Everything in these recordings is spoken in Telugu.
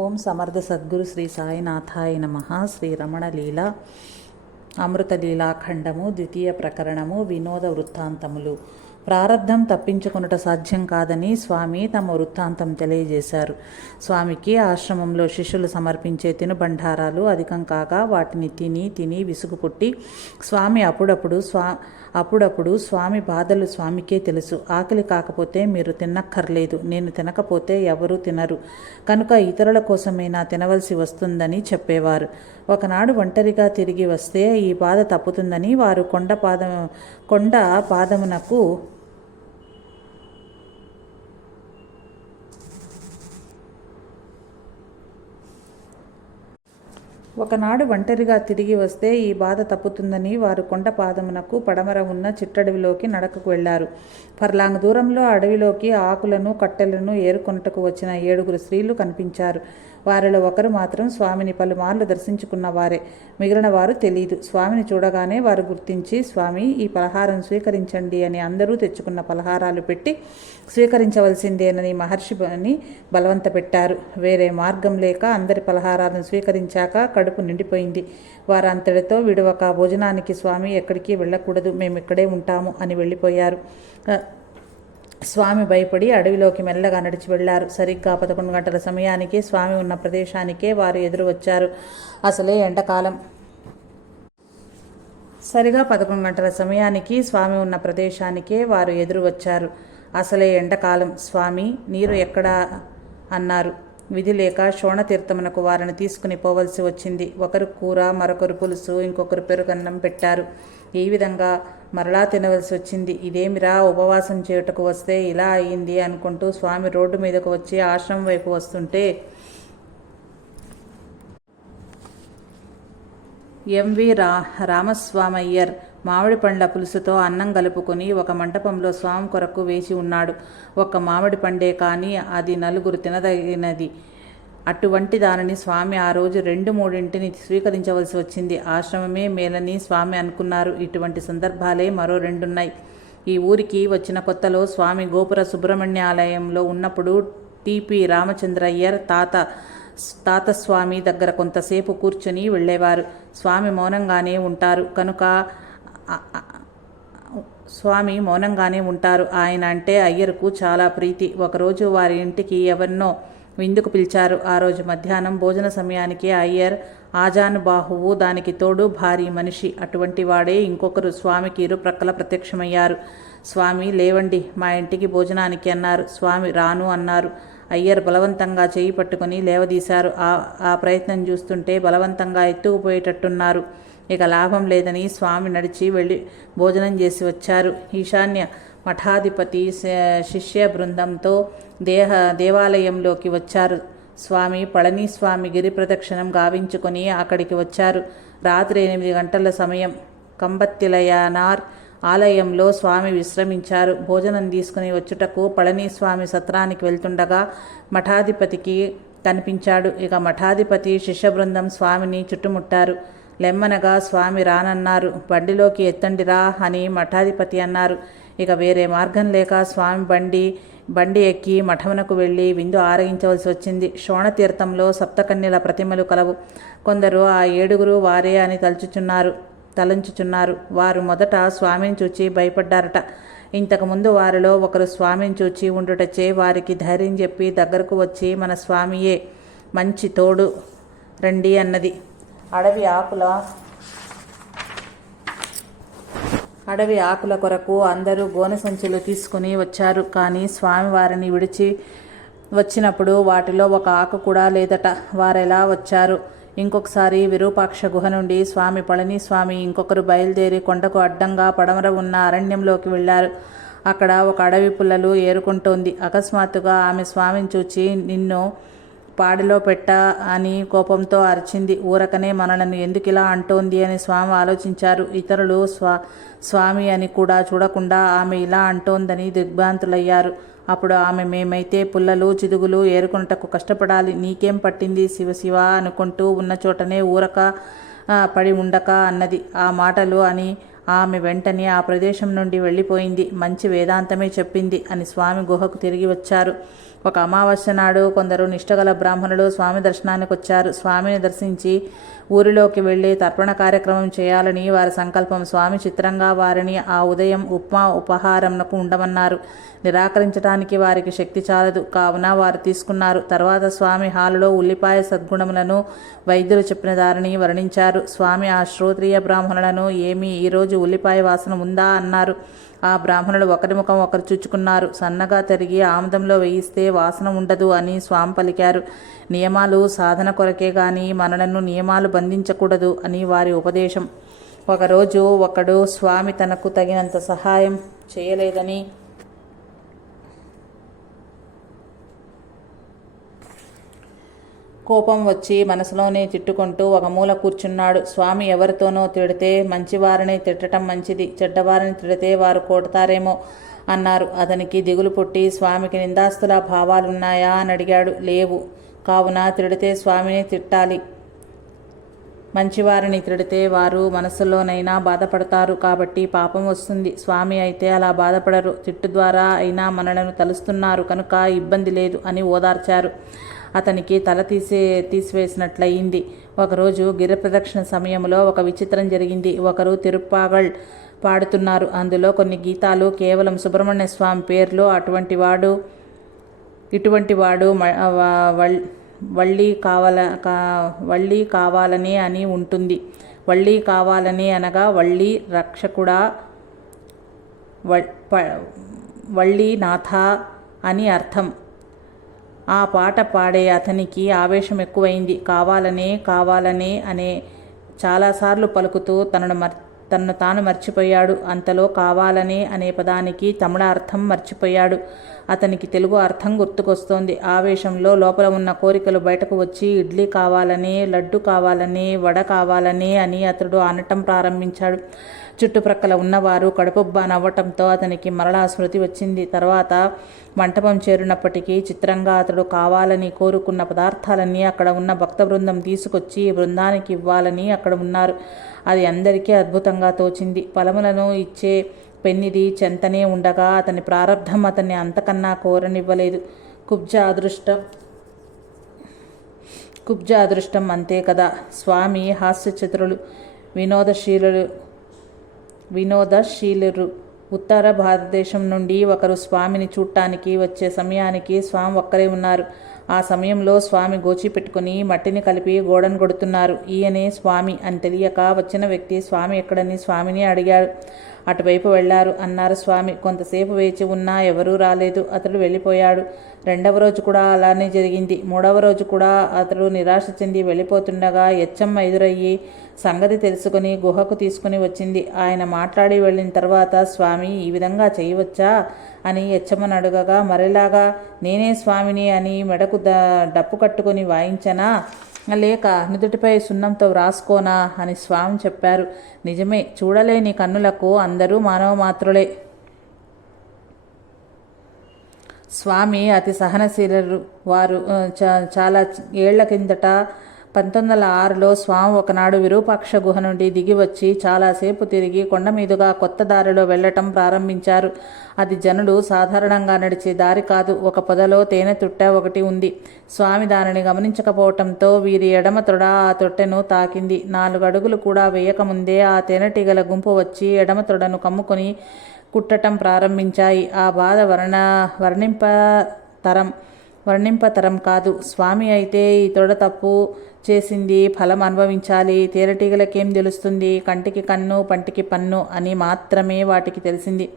ఓం సమర్థ సద్గురు శ్రీ సాయినాథాయ నమ. శ్రీ రమణ లీల అమృత లీలాఖండము ద్వితీయ ప్రకరణము వినోద వృత్తాంతములు. ప్రారంధం తప్పించుకొనుట సాధ్యం కాదని స్వామి తమ వృత్తాంతం తెలియజేశారు. స్వామికి ఆశ్రమంలో శిష్యులు సమర్పించే తినుబండారాలు అధికం కాగా వాటిని తిని తిని విసుగు పుట్టి స్వామి అప్పుడప్పుడు స్వా అప్పుడప్పుడు స్వామి బాధలు స్వామికే తెలుసు. ఆకలి కాకపోతే మీరు తినక్కర్లేదు. నేను తినకపోతే ఎవరూ తినరు. కనుక ఇతరుల కోసమైనా తినవలసి వస్తుందని చెప్పేవారు. ఒకనాడు ఒంటరిగా తిరిగి వస్తే ఈ బాధ తప్పుతుందని వారు కొండ పాదం కొండ పాదమునకు ఒకనాడు ఒంటరిగా తిరిగి వస్తే ఈ బాధ తప్పుతుందని వారు కొండ పాదమునకు పడమర ఉన్న చిట్టడవిలోకి నడకకు వెళ్ళారు పర్లాంగ్ దూరంలో అడవిలోకి ఆకులను కట్టెలను ఏరుకొనటకు వచ్చిన ఏడుగురు స్త్రీలు కనిపించారు. వారిలో ఒకరు మాత్రం స్వామిని పలుమార్లు దర్శించుకున్న వారే. మిగిలిన వారు తెలియదు స్వామిని చూడగానే వారు గుర్తించి స్వామి ఈ పలహారం స్వీకరించండి అని అందరూ తెచ్చుకున్న పలహారాలు పెట్టి స్వీకరించవలసిందేనని మహర్షిని బలవంత పెట్టారు వేరే మార్గం లేక అందరి పలహారాలను స్వీకరించాక కడుపు నిండిపోయింది. వారంతటితో విడవక భోజనానికి స్వామి ఎక్కడికి వెళ్ళకూడదు. మేము ఇక్కడే ఉంటాము అని వెళ్ళిపోయారు. స్వామి భయపడి అడవిలోకి మెల్లగా నడిచి వెళ్ళారు సరిగ్గా పదకొండు గంటల సమయానికి స్వామి ఉన్న ప్రదేశానికే వారు ఎదురు వచ్చారు. అసలే ఎండకాలం. సరిగా పదకొండు గంటల సమయానికి స్వామి ఉన్న ప్రదేశానికే వారు ఎదురు వచ్చారు. అసలే ఎండకాలం. స్వామి నీరు ఎక్కడా? అన్నారు. విధి లేక శోణతీర్థమునకు వారిని తీసుకుని పోవలసి వచ్చింది. ఒకరు కూర మరొకరు పులుసు ఇంకొకరు పెరుగన్నం పెట్టారు. ఈ విధంగా మరలా తినవలసి వచ్చింది. ఇదేమిరా ఉపవాసం చేయుటకు వస్తే ఇలా అయింది అనుకుంటూ స్వామి రోడ్డు మీదకు వచ్చి ఆశ్రమం వైపు వస్తుంటే ఎంవి రా రామస్వామయ్యర్ మామిడి పండ్ల పులుసుతో అన్నం కలుపుకొని ఒక మంటపంలో స్వామి కొరకు వేసి ఉన్నాడు. ఒక మామిడి పండే కానీ అది నలుగురు తినదగినది. అటువంటి దానిని స్వామి ఆ రోజు రెండు మూడింటిని స్వీకరించవలసి వచ్చింది. ఆశ్రమమే మేలని స్వామి అనుకున్నారు. ఇటువంటి సందర్భాలే మరో రెండున్నాయి. ఈ ఊరికి వచ్చిన కొత్తలో స్వామి గోపుర సుబ్రహ్మణ్య ఆలయంలో ఉన్నప్పుడు టిపి రామచంద్రయ్యర్ తాత తాతస్వామి దగ్గర కొంతసేపు కూర్చొని వెళ్ళేవారు. స్వామి మౌనంగానే ఉంటారు. కనుక స్వామి మౌనంగానే ఉంటారు. ఆయన అంటే అయ్యర్కు చాలా ప్రీతి. ఒకరోజు వారి ఇంటికి ఎవరినో విందుకు పిలిచారు. ఆ రోజు మధ్యాహ్నం భోజన సమయానికి అయ్యర్ ఆజానుబాహువు దానికి తోడు భారీ మనిషి. అటువంటి వాడే ఇంకొకరు స్వామికి ఇరుప్రక్కల ప్రత్యక్షమయ్యారు. స్వామి లేవండి మా ఇంటికి భోజనానికి అన్నారు. స్వామి రాను అన్నారు. అయ్యర్ బలవంతంగా చేయి పట్టుకుని లేవదీశారు. ఆ ఆ ప్రయత్నం చూస్తుంటే బలవంతంగా ఎత్తుకుపోయేటట్టున్నారు. ఇక లాభం లేదని స్వామి నడిచి వెళ్ళి భోజనం చేసి వచ్చారు. ఈశాన్య మఠాధిపతి శిష్య బృందంతో దేహ దేవాలయంలోకి వచ్చారు. స్వామి పళనిస్వామి గిరి ప్రదక్షిణం గావించుకొని అక్కడికి వచ్చారు. రాత్రి ఎనిమిది గంటల సమయం. కంబత్తిలయనార్ ఆలయంలో స్వామి విశ్రమించారు. భోజనం తీసుకుని వచ్చుటకు పళనిస్వామి సత్రానికి వెళ్తుండగా మఠాధిపతికి కనిపించాడు. ఇక మఠాధిపతి శిష్యబృందం స్వామిని చుట్టుముట్టారు. లెమ్మనగా స్వామి రానన్నారు. బండిలోకి ఎత్తండిరా అని మఠాధిపతి అన్నారు. ఇక వేరే మార్గం లేక స్వామి బండి బండి ఎక్కి మఠమునకు వెళ్ళి విందు ఆరగించవలసి వచ్చింది. శోణతీర్థంలో సప్తకన్యల ప్రతిమలు కలవు. కొందరు ఆ ఏడుగురు వారే అని తలుచుచున్నారు తలంచుచున్నారు. వారు మొదట స్వామిని చూచి భయపడ్డారట. ఇంతకుముందు వారిలో ఒకరు స్వామిని చూచి ఉండుటచే వారికి ధైర్యం చెప్పి దగ్గరకు వచ్చి మన స్వామియే మంచి తోడు రండి అన్నది. అడవి ఆకుల అడవి ఆకుల కొరకు అందరూ గోనె సంచులు తీసుకుని వచ్చారు. కానీ స్వామివారిని విడిచి వచ్చినప్పుడు వాటిలో ఒక ఆకు కూడా లేదట. వారెలా వచ్చారు? ఇంకొకసారి విరూపాక్ష గుహ నుండి స్వామి పళని స్వామి ఇంకొకరు బయలుదేరి కొండకు అడ్డంగా పడమర ఉన్న అరణ్యంలోకి వెళ్ళారు. అక్కడ ఒక అడవి పుల్లలు ఏరుకుంటోంది. అకస్మాత్తుగా ఆమె స్వామిని చూచి నిన్ను పాడిలో పెట్ట అని కోపంతో అరిచింది. ఊరకనే మనలను ఎందుకిలా అంటోంది అని స్వామి ఆలోచించారు. ఇతరులు స్వా స్వామి అని కూడా చూడకుండా ఆమె ఇలా అంటోందని దిగ్భ్రాంతులయ్యారు. అప్పుడు ఆమె మేమైతే పుల్లలు చిదుగులు ఏరుకున్నటకు కష్టపడాలి. నీకేం పట్టింది శివ శివ అనుకుంటూ ఉన్న చోటనే ఊరక పడి ఉండక అన్నది. ఆ మాటలు అని ఆమె వెంటనే ఆ ప్రదేశం నుండి వెళ్ళిపోయింది. మంచి వేదాంతమే చెప్పింది అని స్వామి గుహకు తిరిగి వచ్చారు. ఒక అమావాస్య నాడు కొందరు నిష్టగల బ్రాహ్మణులు స్వామి దర్శనానికి వచ్చారు. స్వామిని దర్శించి ఊరిలోకి వెళ్ళి తర్పణ కార్యక్రమం చేయాలని వారి సంకల్పం స్వామి చిత్రంగా వారిని ఆ ఉదయం ఉప్మా ఉపహారంకు ఉండమన్నారు. నిరాకరించడానికి వారికి శక్తి చాలదు. కావున వారు తీసుకున్నారు. తర్వాత స్వామి హాలులో ఉల్లిపాయ సద్గుణములను వైద్యులు చెప్పిన దారిని వర్ణించారు. స్వామి ఆ శ్రోత్రియ బ్రాహ్మణులను ఏమి ఈరోజు ఉల్లిపాయ వాసన ఉందా? అన్నారు. ఆ బ్రాహ్మణులు ఒకరి ముఖం ఒకరు చుచ్చుకున్నారు సన్నగా తిరిగి ఆముదంలో వేయిస్తే వాసన ఉండదు అని స్వామి పలికారు. నియమాలు సాధన కొరకే గాని మనలను నియమాలు బంధించకూడదు అని వారి ఉపదేశం. ఒకరోజు ఒకడు స్వామి తనకు తగినంత సహాయం చేయలేదని కోపం వచ్చి మనసులోనే తిట్టుకుంటూ ఒక మూల కూర్చున్నాడు. స్వామి ఎవరితోనో తిడితే మంచివారిని తిట్టడం మంచిది చెడ్డవారిని తిడితే వారు కొడతారేమో అన్నారు. అతనికి దిగులు పుట్టి స్వామికి నిందాస్తుల భావాలున్నాయా అని అడిగాడు. లేవు. కావున తిడితే స్వామిని తిట్టాలి. మంచివారిని తిడితే వారు మనసులోనైనా బాధపడతారు కాబట్టి పాపం వస్తుంది. స్వామి అయితే అలా బాధపడరు. తిట్టు ద్వారా అయినా మనలను తలుస్తున్నారు. కనుక ఇబ్బంది లేదు అని ఓదార్చారు. అతనికి తల తీసే తీసివేసినట్లయింది. ఒకరోజు గిరిప్రదక్షిణ సమయంలో ఒక విచిత్రం జరిగింది. ఒకరు తిరుప్పాగల్ పాడుతున్నారు. అందులో కొన్ని గీతాలు కేవలం సుబ్రహ్మణ్య స్వామి పేర్లు అటువంటి వాడు ఇటువంటి వాడు మ- వళ్ళీ కావాల కా వళ్ళీ కావాలని అని ఉంటుంది. వళ్ళీ కావాలని అనగా వళ్ళీ రక్షకుడా వ- వళ్ళీ నాథ అని అర్థం. ఆ పాట పాడే అతనికి ఆవేశం ఎక్కువైంది. కావాలనే కావాలనే అనే చాలాసార్లు పలుకుతూ తనను మర్ తనను తాను మర్చిపోయాడు. అంతలో కావాలనే అనే పదానికి తమిళ అర్థం మర్చిపోయాడు. అతనికి తెలుగు అర్థం గుర్తుకొస్తోంది. ఆవేశంలో లోపల ఉన్న కోరికలు బయటకు వచ్చి ఇడ్లీ కావాలని లడ్డు కావాలని వడ కావాలని అని అతడు అనటం ప్రారంభించాడు. చుట్టుప్రక్కల ఉన్నవారు కడుపుబ్బా నవ్వటంతో అతనికి మరలా స్మృతి వచ్చింది. తర్వాత మంటపం చేరినప్పటికీ చిత్రంగా అతడు కావాలని కోరుకున్న పదార్థాలన్నీ అక్కడ ఉన్న భక్త బృందం తీసుకొచ్చి బృందానికి ఇవ్వాలని అక్కడ ఉన్నారు. అది అందరికీ అద్భుతంగా తోచింది. ఫలములను ఇచ్చే పెన్నిది చెంతనే ఉండగా అతని ప్రారంధం అతన్ని అంతకన్నా కోరనివ్వలేదు. కుబ్జ అదృష్టం కుబ్జ అదృష్టం అంతే కదా. స్వామి హాస్యచతురులు వినోదశీలులు వినోదశీలురు. ఉత్తర భారతదేశం నుండి ఒకరు స్వామిని చూడటానికి వచ్చే సమయానికి స్వామి ఒక్కరే ఉన్నారు. ఆ సమయంలో స్వామి గోచి పెట్టుకుని మట్టిని కలిపి గోడను కొడుతున్నారు. ఈయనే స్వామి అని తెలియక వచ్చిన వ్యక్తి స్వామి ఎక్కడని స్వామిని అడిగాడు. అటువైపు వెళ్ళారు అన్నారు స్వామి కొంతసేపు వేచి ఉన్నా ఎవరూ రాలేదు. అతడు వెళ్ళిపోయాడు. రెండవ రోజు కూడా అలానే జరిగింది. మూడవ రోజు కూడా అతడు నిరాశ చెంది వెళ్ళిపోతుండగా ఎచ్చమ్మ ఎదురయ్యి సంగతి తెలుసుకుని గుహకు తీసుకుని వచ్చింది. ఆయన మాట్లాడి వెళ్ళిన తర్వాత స్వామి ఈ విధంగా చేయవచ్చా? అని ఎచ్చమ్మను అడగగా మరిలాగా నేనే స్వామిని అని మెడకు ద డప్పు కట్టుకొని వాయించనా? లేక నుదుటిపై సున్నంతో వ్రాసుకోనా అని స్వామి చెప్పారు. నిజమే చూడలేని కన్నులకు అందరూ మానవ మాత్రులే స్వామి అతి సహనశీలరు వారు చాలా ఏళ్ళ కిందట పంతొమ్మిది వందల ఆరులో స్వామి ఒకనాడు విరూపాక్ష గుహ నుండి దిగి వచ్చి చాలాసేపు తిరిగి కొండ మీదుగా కొత్త దారిలో వెళ్ళటం ప్రారంభించారు. అది జనులు సాధారణంగా నడిచే దారి కాదు. ఒక పొదలో తేనె తుట్ట ఒకటి ఉంది. స్వామి దానిని గమనించకపోవటంతో వీరి ఎడమ తొడ ఆ తొట్టెను తాకింది. నాలుగు అడుగులు కూడా వేయకముందే ఆ తేనెటీగల గుంపు వచ్చి ఎడమ తొడను కమ్ముకొని కుట్టటం ప్రారంభించాయి. ఆ బాధ వర్ణ వర్ణింపతరం వర్ణింపతరం కాదు. స్వామి అయితే ఈ తొడ తప్పు చేసింది ఫలం అనుభవించాలి. తేనెటీగలకేం తెలుస్తుంది? కంటికి కన్ను పంటికి పన్ను అని మాత్రమే వాటికి తెలిసింది.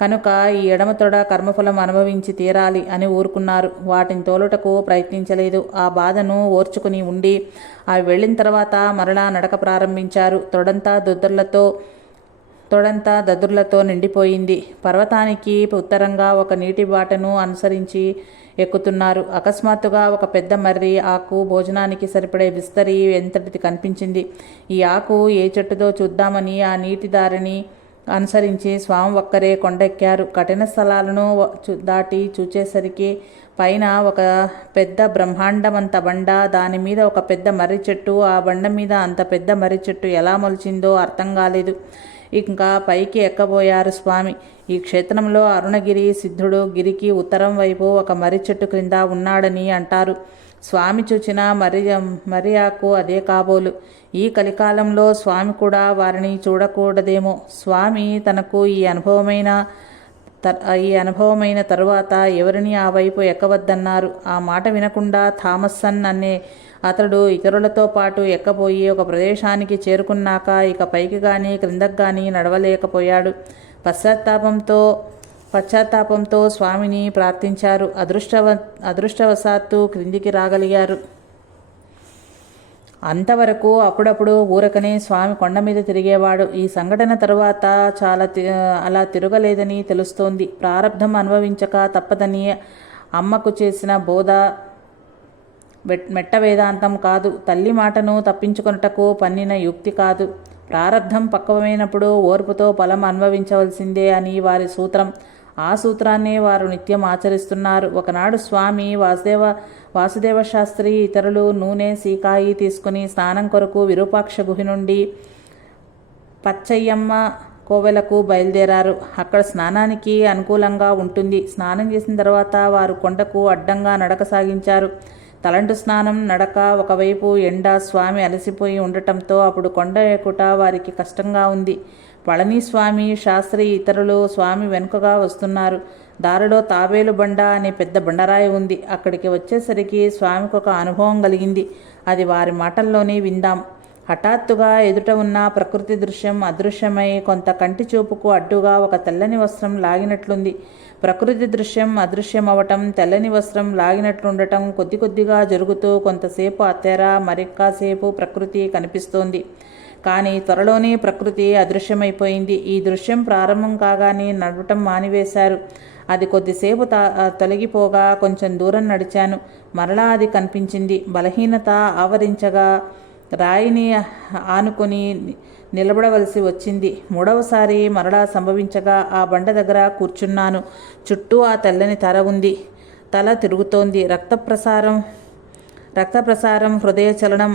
కనుక ఈ ఎడమ తొడ కర్మఫలం అనుభవించి తీరాలి అని ఊరుకున్నారు. వాటిని తోలుటకు ప్రయత్నించలేదు. ఆ బాధను ఓర్చుకుని ఉండి అవి వెళ్ళిన తర్వాత మరలా నడక ప్రారంభించారు. తొడంతా దుద్దర్లతో తొడంతా దదుర్లతో నిండిపోయింది. పర్వతానికి ఉత్తరంగా ఒక నీటి బాటను అనుసరించి ఎక్కుతున్నారు. అకస్మాత్తుగా ఒక పెద్ద మర్రి ఆకు భోజనానికి సరిపడే విస్తరి ఎంతటిది కనిపించింది. ఈ ఆకు ఏ చెట్టుదో చూద్దామని ఆ నీటి దారిని అనుసరించి స్వామి ఒక్కరే కొండెక్కారు. కఠిన స్థలాలను దాటి చూచేసరికి పైన ఒక పెద్ద బ్రహ్మాండమంత బండ దాని మీద ఒక పెద్ద మర్రి చెట్టు ఆ బండ మీద అంత పెద్ద మర్రి చెట్టు ఎలా మొలిచిందో అర్థం కాలేదు. ఇంకా పైకి ఎక్కబోయారు స్వామి. ఈ క్షేత్రంలో అరుణగిరి సిద్ధుడు గిరికి ఉత్తరం వైపు ఒక మర్రి చెట్టు క్రింద ఉన్నాడని అంటారు. స్వామి చూచిన మరి మరియాకు అదే కాబోలు. ఈ కలికాలంలో స్వామి కూడా వారిని చూడకూడదేమో. స్వామి తనకు ఈ అనుభవమైన ఈ అనుభవమైన తరువాత ఎవరిని ఆ వైపు ఎక్కవద్దన్నారు. ఆ మాట వినకుండా థామస్సన్ అనే అతడు ఇతరులతో పాటు ఎక్కబోయి ఒక ప్రదేశానికి చేరుకున్నాక ఇక పైకి కానీ క్రిందకు కానీ నడవలేకపోయాడు. పశ్చాత్తాపంతో పశ్చాత్తాపంతో స్వామిని ప్రార్థించారు. అదృష్టవ అదృష్టవశాత్తు క్రిందికి రాగలిగారు. అంతవరకు అప్పుడప్పుడు ఊరకనే స్వామి కొండ మీద తిరిగేవాడు. ఈ సంఘటన తరువాత చాలా అలా తిరగలేదని తెలుస్తోంది. ప్రారంధం అనుభవించక తప్పదని అమ్మకు చేసిన బోధ మెట్ట వేదాంతం కాదు. తల్లి మాటను తప్పించుకొనుటకు పన్నిన యుక్తి కాదు. ప్రారంధం పక్వమైనప్పుడు ఓర్పుతో ఫలం అనుభవించవలసిందే అని వారి సూత్రం. ఆ సూత్రాన్ని వారు నిత్యం ఆచరిస్తున్నారు. ఒకనాడు స్వామి వాసుదేవ వాసుదేవ శాస్త్రి ఇతరులు నూనె సీకాయి తీసుకుని స్నానం కొరకు విరూపాక్ష గుహి నుండి పచ్చయ్యమ్మ కోవెలకు బయలుదేరారు. అక్కడ స్నానానికి అనుకూలంగా ఉంటుంది. స్నానం చేసిన తర్వాత వారు కొండకు అడ్డంగా నడక సాగించారు. తలంటు స్నానం నడక ఒకవైపు ఎండ స్వామి అలసిపోయి ఉండటంతో అప్పుడు కొండ ఎక్కుట వారికి కష్టంగా ఉంది. పళనిస్వామి శాస్త్రి ఇతరులు స్వామి వెనుకగా వస్తున్నారు. దారిలో తాబేలు బండ అనే పెద్ద బండరాయి ఉంది. అక్కడికి వచ్చేసరికి స్వామికి ఒక అనుభవం కలిగింది. అది వారి మాటల్లోనే విందాం. హఠాత్తుగా ఎదుట ఉన్న ప్రకృతి దృశ్యం అదృశ్యమై కొంత కంటి చూపుకు అడ్డుగా ఒక తెల్లని వస్త్రం లాగినట్లుంది. ప్రకృతి దృశ్యం అదృశ్యమవటం తెల్లని వస్త్రం లాగినట్లుండటం కొద్ది కొద్దిగా జరుగుతూ కొంతసేపు అత్తెర మరిక్కాసేపు ప్రకృతి కనిపిస్తోంది. కానీ త్వరలోనే ప్రకృతి అదృశ్యమైపోయింది. ఈ దృశ్యం ప్రారంభం కాగానే నడవటం మానివేశారు. అది కొద్దిసేపు తొలగిపోగా కొంచెం దూరం నడిచాను. మరలా అది కనిపించింది. బలహీనత ఆవరించగా రాయిని ఆనుకొని నిలబడవలసి వచ్చింది. మూడవసారి మరలా సంభవించగా ఆ బండ దగ్గర కూర్చున్నాను. చుట్టూ ఆ తెల్లని తర ఉంది. తల తిరుగుతోంది. రక్త ప్రసారం రక్త ప్రసారం హృదయ చలనం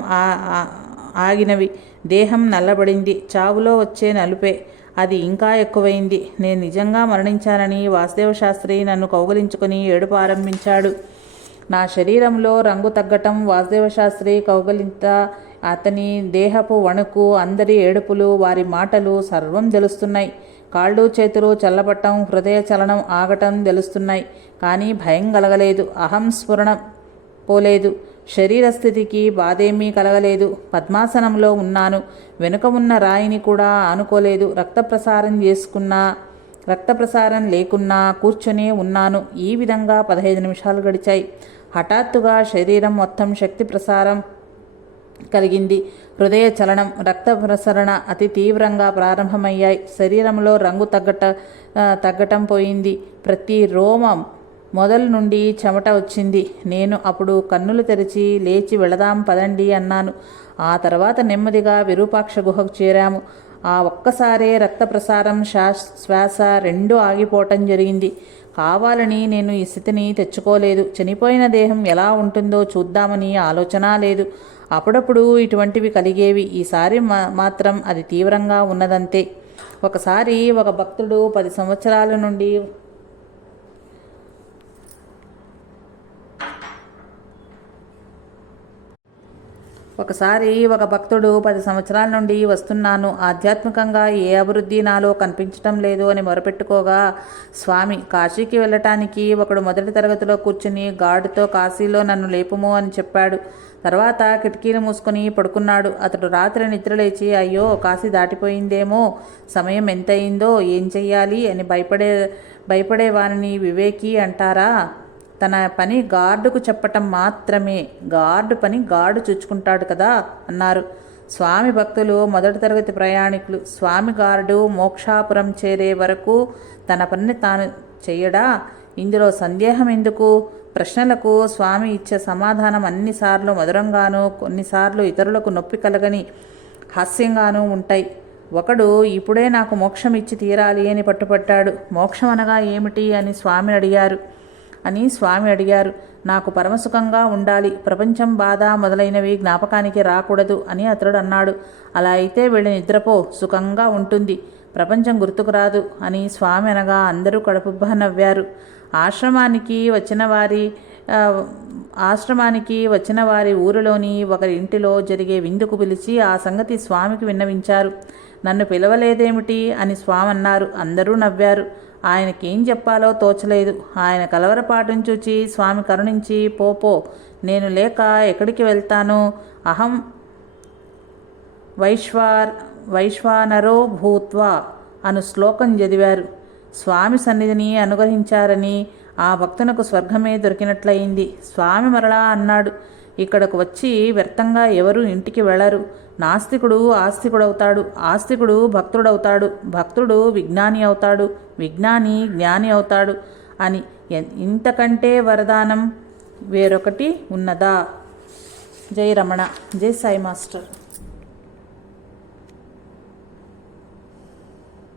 ఆగినవి. దేహం నల్లబడింది. చావులో వచ్చే నలుపే. అది ఇంకా ఎక్కువైంది. నేను నిజంగా మరణించానని వాసుదేవ శాస్త్రి నన్ను కౌగలించుకుని ఏడుపు ఆరంభించాడు. నా శరీరంలో రంగు తగ్గటం వాసుదేవశాస్త్రి కౌగలింత అతని దేహపు వణుకు అందరి ఏడుపులు వారి మాటలు సర్వం తెలుస్తున్నాయి. కాళ్ళు చేతులు చల్లబట్టం హృదయ చలనం ఆగటం తెలుస్తున్నాయి. కానీ భయం కలగలేదు అహం స్ఫురణ పోలేదు. శరీర స్థితికి బాధేమీ కలగలేదు. పద్మాసనంలో ఉన్నాను. వెనుక ఉన్న రాయిని కూడా ఆనుకోలేదు. రక్త ప్రసారం చేసుకున్నా రక్త ప్రసారం లేకున్నా కూర్చొని ఉన్నాను. ఈ విధంగా పదహైదు నిమిషాలు గడిచాయి. హఠాత్తుగా శరీరం మొత్తం శక్తి ప్రసారం కలిగింది. హృదయ చలనం రక్త ప్రసరణ అతి తీవ్రంగా ప్రారంభమయ్యాయి. శరీరంలో రంగు తగ్గట తగ్గటం పోయింది. ప్రతి రోమం మొదలు నుండి చెమట వచ్చింది. నేను అప్పుడు కన్నులు తెరిచి లేచి వెళదాం పదండి అన్నాను. ఆ తర్వాత నెమ్మదిగా విరూపాక్ష గుహకు చేరాము. ఆ ఒక్కసారే రక్త ప్రసారం శ్వాస రెండు ఆగిపోవటం జరిగింది. కావాలని నేను ఈ స్థితిని తెచ్చుకోలేదు. చనిపోయిన దేహం ఎలా ఉంటుందో చూద్దామని ఆలోచన లేదు. అప్పుడప్పుడు ఇటువంటివి కలిగేవి. ఈసారి మాత్రం అది తీవ్రంగా ఉన్నదంతే. ఒకసారి ఒక భక్తుడు పది సంవత్సరాల నుండి ఒకసారి ఒక భక్తుడు పది సంవత్సరాల నుండి వస్తున్నాను. ఆధ్యాత్మికంగా ఏ అభివృద్ధి నాలో కనిపించటం లేదు అని మొరపెట్టుకోగా స్వామి కాశీకి వెళ్ళటానికి ఒకడు మొదటి తరగతిలో కూర్చుని గాడుతో కాశీలో నన్ను లేపుము అని చెప్పాడు. తర్వాత కిటికీలు మూసుకొని పడుకున్నాడు. అతడు రాత్రి నిద్రలేచి అయ్యో కాశీ దాటిపోయిందేమో సమయం ఎంతయిందో ఏం చెయ్యాలి అని భయపడే భయపడే వారిని వివేకి అంటారా? తన పని గార్డుకు చెప్పటం మాత్రమే. గార్డు పని గార్డు చూచుకుంటాడు కదా అన్నారు. స్వామి భక్తులు మొదటి తరగతి ప్రయాణికులు స్వామి గార్డు మోక్షాపురం చేరే వరకు తన పనిని తాను చేయడా? ఇందులో సందేహం ఎందుకు? ప్రశ్నలకు స్వామి ఇచ్చే సమాధానం అన్నిసార్లు మధురంగాను కొన్నిసార్లు ఇతరులకు నొప్పి కలగని హాస్యంగానూ ఉంటాయి. ఒకడు ఇప్పుడే నాకు మోక్షం ఇచ్చి తీరాలి అని పట్టుపట్టాడు మోక్షం అనగా ఏమిటి? అని స్వామిని అడిగారు. అని స్వామి అడిగారు. నాకు పరమసుఖంగా ఉండాలి. ప్రపంచం బాధ మొదలైనవి జ్ఞాపకానికి రాకూడదు అని అతడు అన్నాడు. అలా అయితే వెళ్ళి నిద్రపో. సుఖంగా ఉంటుంది. ప్రపంచం గుర్తుకు రాదు అని స్వామి అనగా అందరూ కడుపుబ్బా నవ్వారు. ఆశ్రమానికి వచ్చిన వారి ఆశ్రమానికి వచ్చిన వారి ఊరిలోని ఒకరి ఇంటిలో జరిగే విందుకు పిలిచి ఆ సంగతి స్వామికి విన్నవించారు. నన్ను పిలవలేదేమిటి అని స్వామి అన్నారు అందరూ నవ్వారు. ఆయనకేం చెప్పాలో తోచలేదు. ఆయన కలవరపాటును చూచి స్వామి కరుణించి పోపో నేను లేక ఎక్కడికి వెళ్తాను? అహం వైశ్వార్ వైశ్వానరో భూత్వా అను శ్లోకం చదివారు. స్వామి సన్నిధిని అనుగ్రహించారని ఆ భక్తునకు స్వర్గమే దొరికినట్లయింది. స్వామి మరలా అన్నాడు. ఇక్కడకు వచ్చి వ్యర్థంగా ఎవరు ఇంటికి వెళ్ళరు. నాస్తికుడు ఆస్తికుడవుతాడు ఆస్తికుడు భక్తుడవుతాడు భక్తుడు విజ్ఞాని అవుతాడు విజ్ఞాని జ్ఞాని అవుతాడు అని ఎన్- ఇంతకంటే వరదానం వేరొకటి ఉన్నదా? జై రమణ జై సాయి మాస్టర్.